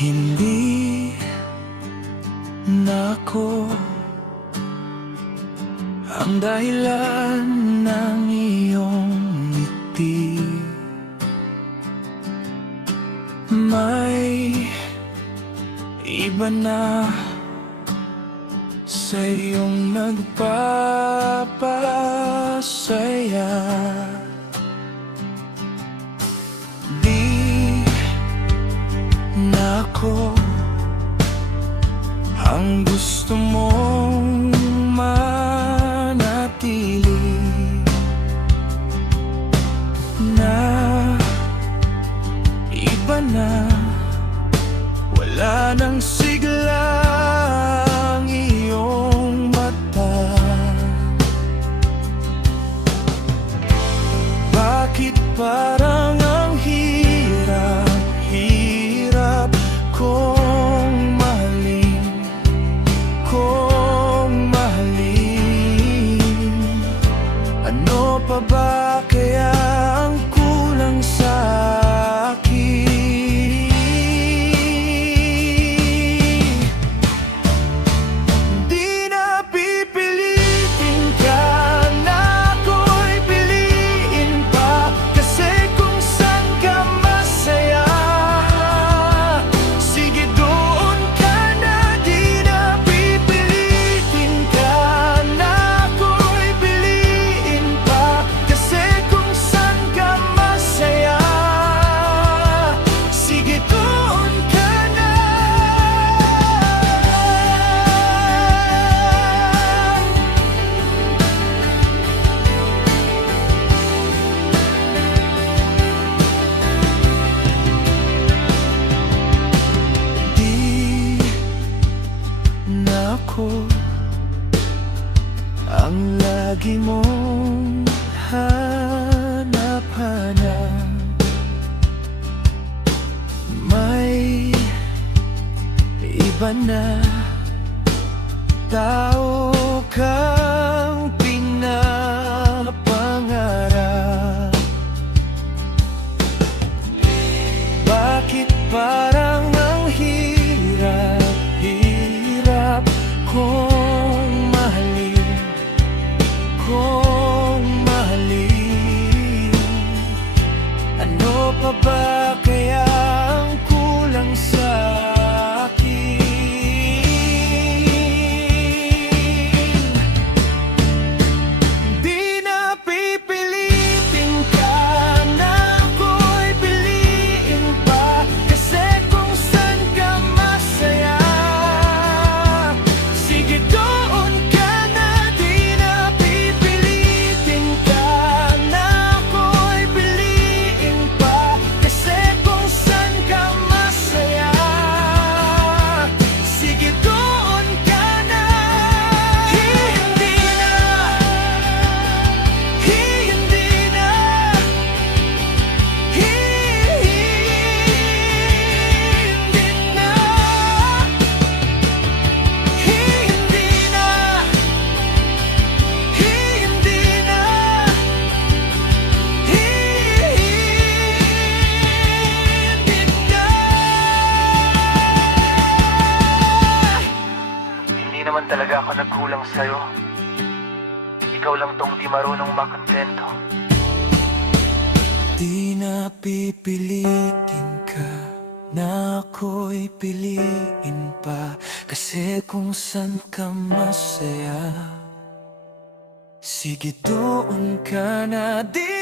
Hindi na ako ang dahilan ng iyong ngiti. May iba na sa iyong nagpapasaya. Di na ako ang gusto mong manatili, na iba na, wala nang sigla ang iyong mata. Bakit parang ang hirap kong mahalin, Ano pa ba kaya ang kulang sa akin? Di na pipilitin ka na ako'y piliin pa, kasi kung saan ka masaya, sige doon ka na. Di na pipilitin ka na ako'y piliin pa, kasi kung saan ka masaya, sige doon ka na. Di na ako ang lagi mong hanap-hanap. May iba na tao kang pinapangarap. Bakit parang ang hirap kong mahalin, Ano pa ba kaya ang kulang sa akin? Di na pipilitin ka na ako'y piliin pa, kasi kung saan ka masaya, sige doon ka na. Di na pipilitin ka na ako'y piliin pa, kasi kung saan ka masaya, sige doon ka na. Hindi na, hindi na, hindi na, hindi na, hindi na, hindi na. Hindi naman talaga ako nagkulang sa'yo. Ikaw lang tong di marunong makontento. Di na pipilitin ka na ako'y piliin pa, kasi kung saan ka masaya, sige doon ka na. Di